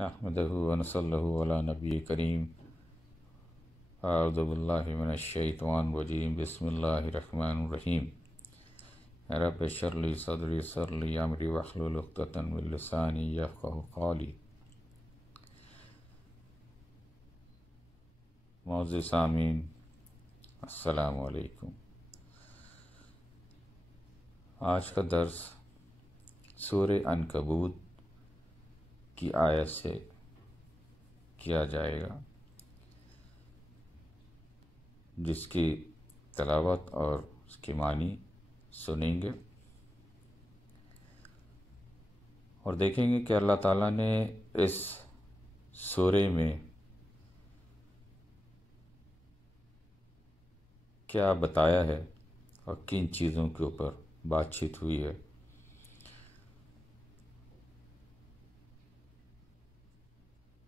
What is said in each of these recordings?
نحمده ونصلي على نبی کریم اعوذ باللہ من الشیطان الرجیم بسم اللہ الرحمن الرحیم رب اشرح لی صدری ویسر لی امری واحلل عقدۃ من لسانی یفقہوا قولی۔ معزز سامعین السلام علیکم۔ آج کا درس سورہ عنکبوت کی آیت سے کیا جائے گا، جس کی تلاوت اور اس کی معنی سنیں گے اور دیکھیں گے کہ اللہ تعالیٰ نے اس سورہ میں کیا بتایا ہے اور کن چیزوں کے اوپر بات چیت ہوئی ہے۔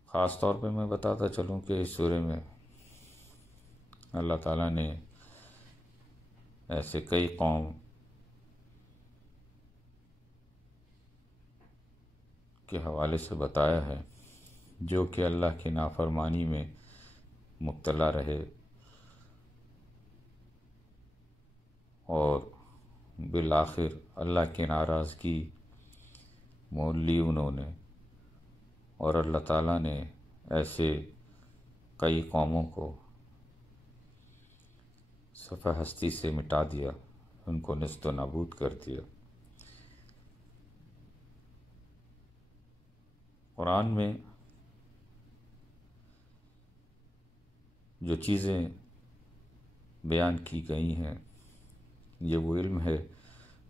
خاص طور پہ میں بتاتا چلوں کہ اس سورہ میں اللہ تعالیٰ نے ایسے کئی قوم کے حوالے سے بتایا ہے جو کہ اللہ کی نافرمانی میں مبتلا رہے اور بالآخر اللہ کی ناراضگی مول لی انہوں نے، اور اللہ تعالیٰ نے ایسے کئی قوموں کو صفحہ ہستی سے مٹا دیا، ان کو نیست و نابود کر دیا۔ قرآن میں جو چیزیں بیان کی گئی ہیں یہ وہ علم ہے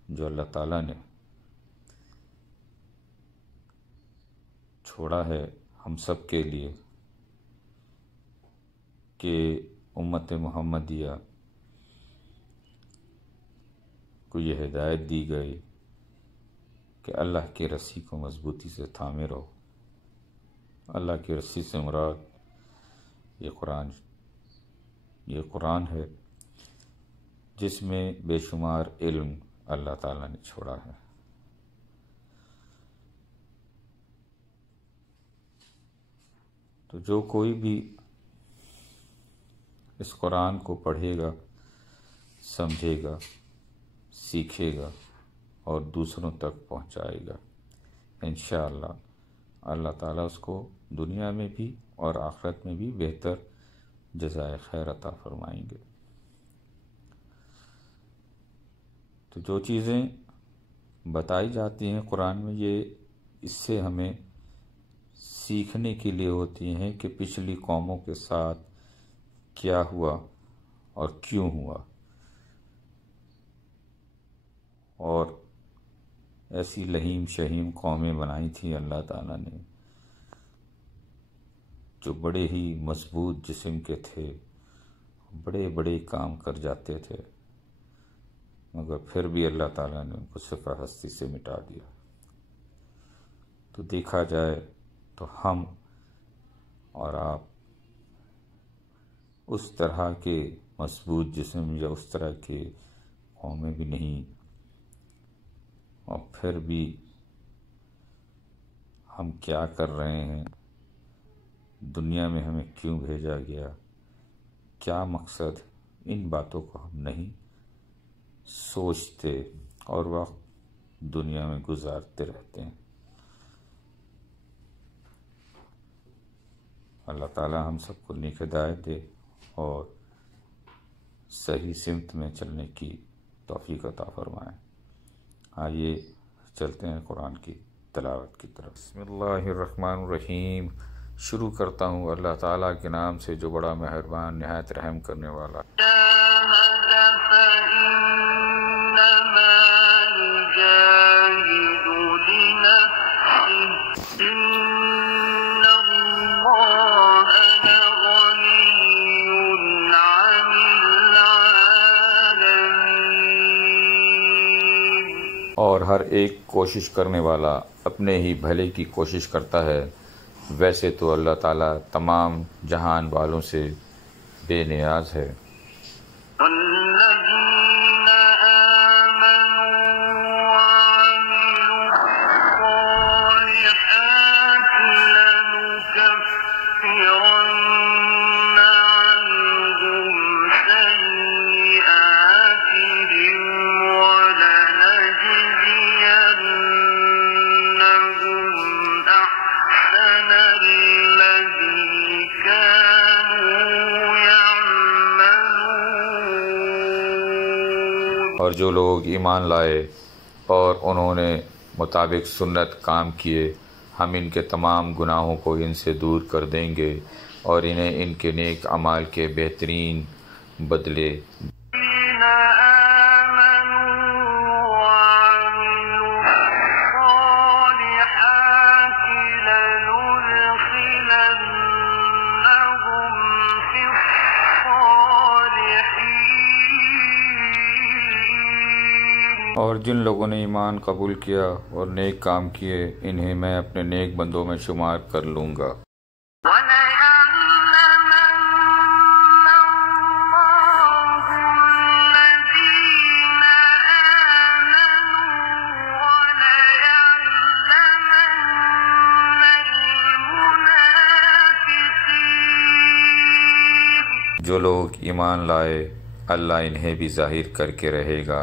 جو اللہ تعالیٰ نے چھوڑا ہے ہم سب کے لیے، کہ امت محمدیہ کو یہ ہدایت دی گئی کہ اللہ کی رسی کو مضبوطی سے تھامے رہو۔ اللہ کی رسی سے مراد یہ قرآن ہے جس میں بے شمار علم اللہ تعالیٰ نے چھوڑا ہے۔ تو جو کوئی بھی اس قرآن کو پڑھے گا، سمجھے گا، سیکھے گا اور دوسروں تک پہنچائے گا، انشاءاللہ اللہ تعالیٰ اس کو دنیا میں بھی اور آخرت میں بھی بہتر جزائے خیر عطا فرمائیں گے۔ تو جو چیزیں بتائی جاتی ہیں قرآن میں، یہ اس سے ہمیں سیکھنے کے لیے ہوتی ہیں کہ پچھلی قوموں کے ساتھ کیا ہوا اور کیوں ہوا، اور ایسی لہیم شہیم قومیں بنائی تھیں اللہ تعالیٰ نے جو بڑے ہی مضبوط جسم کے تھے، بڑے بڑے کام کر جاتے تھے، مگر پھر بھی اللہ تعالیٰ نے ان کو صفحہ ہستی سے مٹا دیا۔ تو دیکھا جائے تو ہم اور آپ اس طرح کے مضبوط جسم یا اس طرح کے قومیں بھی نہیں، اور پھر بھی ہم کیا کر رہے ہیں، دنیا میں ہمیں کیوں بھیجا گیا، کیا مقصد، ان باتوں کو ہم نہیں سوچتے اور وقت دنیا میں گزارتے رہتے ہیں۔ اللہ تعالیٰ ہم سب کو نیک ہدایت دے اور صحیح سمت میں چلنے کی توفیق عطا فرمائے۔ آئیے چلتے ہیں قرآن کی تلاوت کی طرف۔ بسم اللہ الرحمن الرحیم۔ شروع کرتا ہوں اللہ تعالیٰ کے نام سے جو بڑا مہربان نہایت رحم کرنے والا۔ اور ہر ایک کوشش کرنے والا اپنے ہی بھلے کی کوشش کرتا ہے، ویسے تو اللہ تعالیٰ تمام جہان والوں سے بے نیاز ہے۔ اور جو لوگ ایمان لائے اور انہوں نے مطابق سنت کام کیے، ہم ان کے تمام گناہوں کو ان سے دور کر دیں گے اور انہیں ان کے نیک اعمال کے بہترین بدلے اور جن لوگوں نے ایمان قبول کیا اور نیک کام کیے انہیں میں اپنے نیک بندوں میں شمار کر لوں گا۔ جو لوگ ایمان لائے اللہ انہیں بھی ظاہر کر کے رہے گا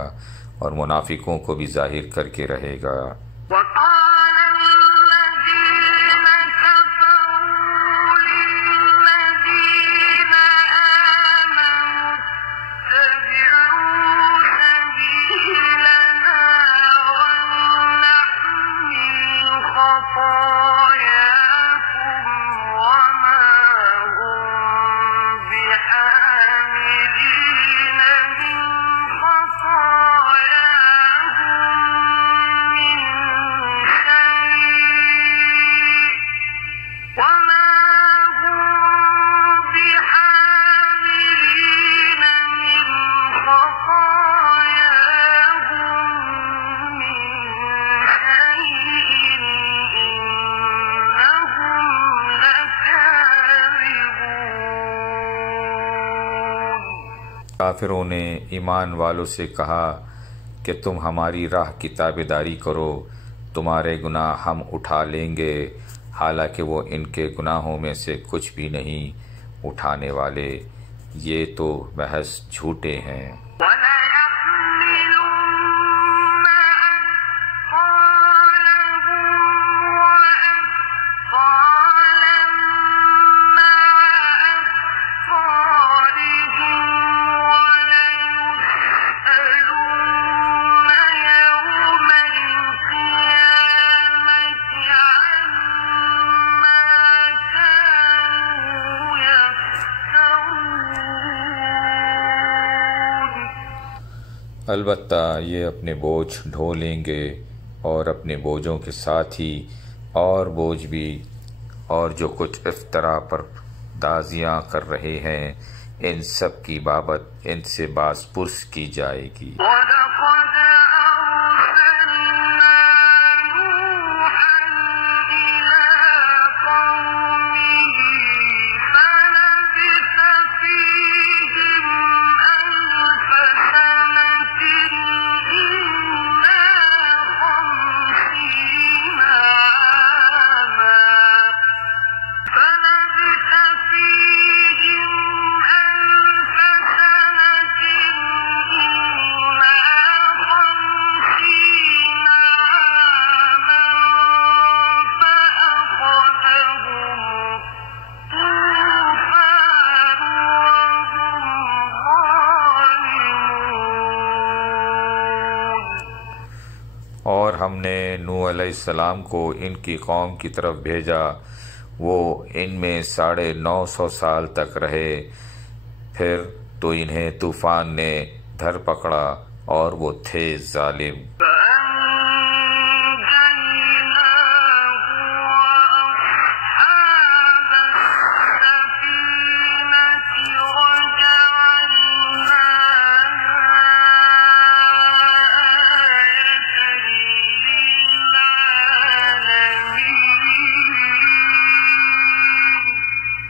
اور منافقوں کو بھی ظاہر کر کے رہے گا۔ کافروں نے ایمان والوں سے کہا کہ تم ہماری راہ کی تابعداری کرو، تمہارے گناہ ہم اٹھا لیں گے، حالانکہ وہ ان کے گناہوں میں سے کچھ بھی نہیں اٹھانے والے، یہ تو محض جھوٹے ہیں۔ البتہ یہ اپنے بوجھ ڈھو لیں گے اور اپنے بوجھوں کے ساتھ ہی اور بوجھ بھی، اور جو کچھ افطرا پر دازیاں کر رہے ہیں ان سب کی بابت ان سے باز پرس کی جائے گی۔ اور ہم نے نوح علیہ السلام کو ان کی قوم کی طرف بھیجا، وہ ان میں 950 سال تک رہے، پھر تو انہیں طوفان نے دھر پکڑا اور وہ تھے ظالم۔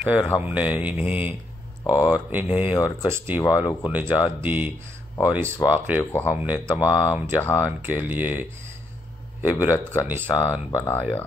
پھر ہم نے انہیں اور کشتی والوں کو نجات دی، اور اس واقعے کو ہم نے تمام جہان کے لیے عبرت کا نشان بنایا۔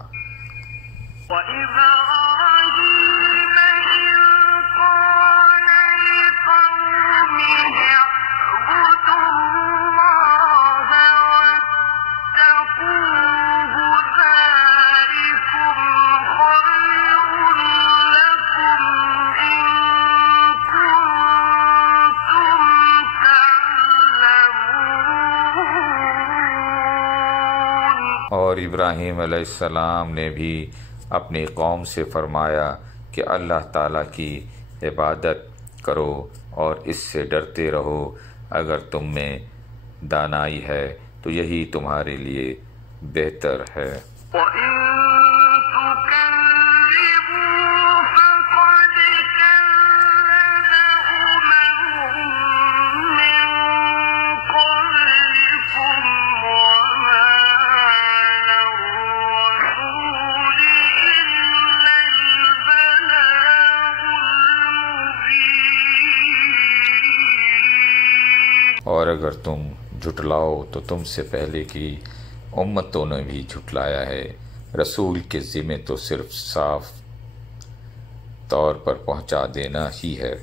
اور ابراہیم علیہ السلام نے بھی اپنی قوم سے فرمایا کہ اللہ تعالیٰ کی عبادت کرو اور اس سے ڈرتے رہو، اگر تم میں دانائی ہے تو یہی تمہارے لیے بہتر ہے۔ اور اگر تم جھٹلاؤ تو تم سے پہلے کی امتوں نے بھی جھٹلایا ہے، رسول کے ذمہ تو صرف صاف طور پر پہنچا دینا ہی ہے۔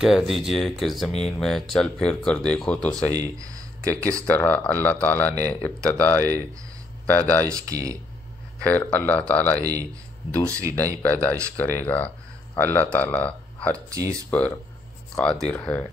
کہہ دیجئے کہ زمین میں چل پھر کر دیکھو تو صحیح کہ کس طرح اللہ تعالیٰ نے ابتدائے پیدائش کی، پھر اللہ تعالیٰ ہی دوسری نئی پیدائش کرے گا۔ اللہ تعالیٰ ہر چیز پر قادر ہے۔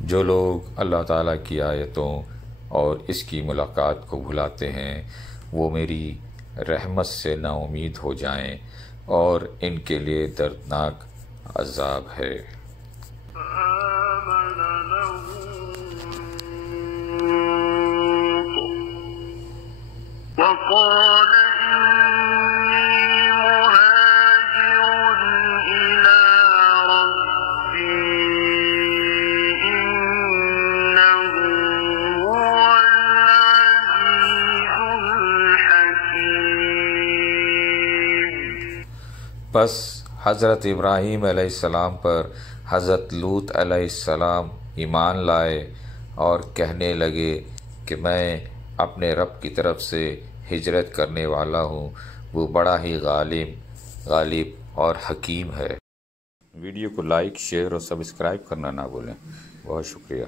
جو لوگ اللہ تعالیٰ کی آیتوں اور اس کی ملاقات کو بھلاتے ہیں وہ میری رحمت سے نا امید ہو جائیں اور ان کے لیے دردناک عذاب ہے۔ بس حضرت ابراہیم علیہ السلام پر حضرت لوط علیہ السلام ایمان لائے اور کہنے لگے کہ میں اپنے رب کی طرف سے ہجرت کرنے والا ہوں، وہ بڑا ہی غالب اور حکیم ہے۔ ویڈیو کو لائک، شیئر اور سبسکرائب کرنا نہ بھولیں۔ بہت شکریہ۔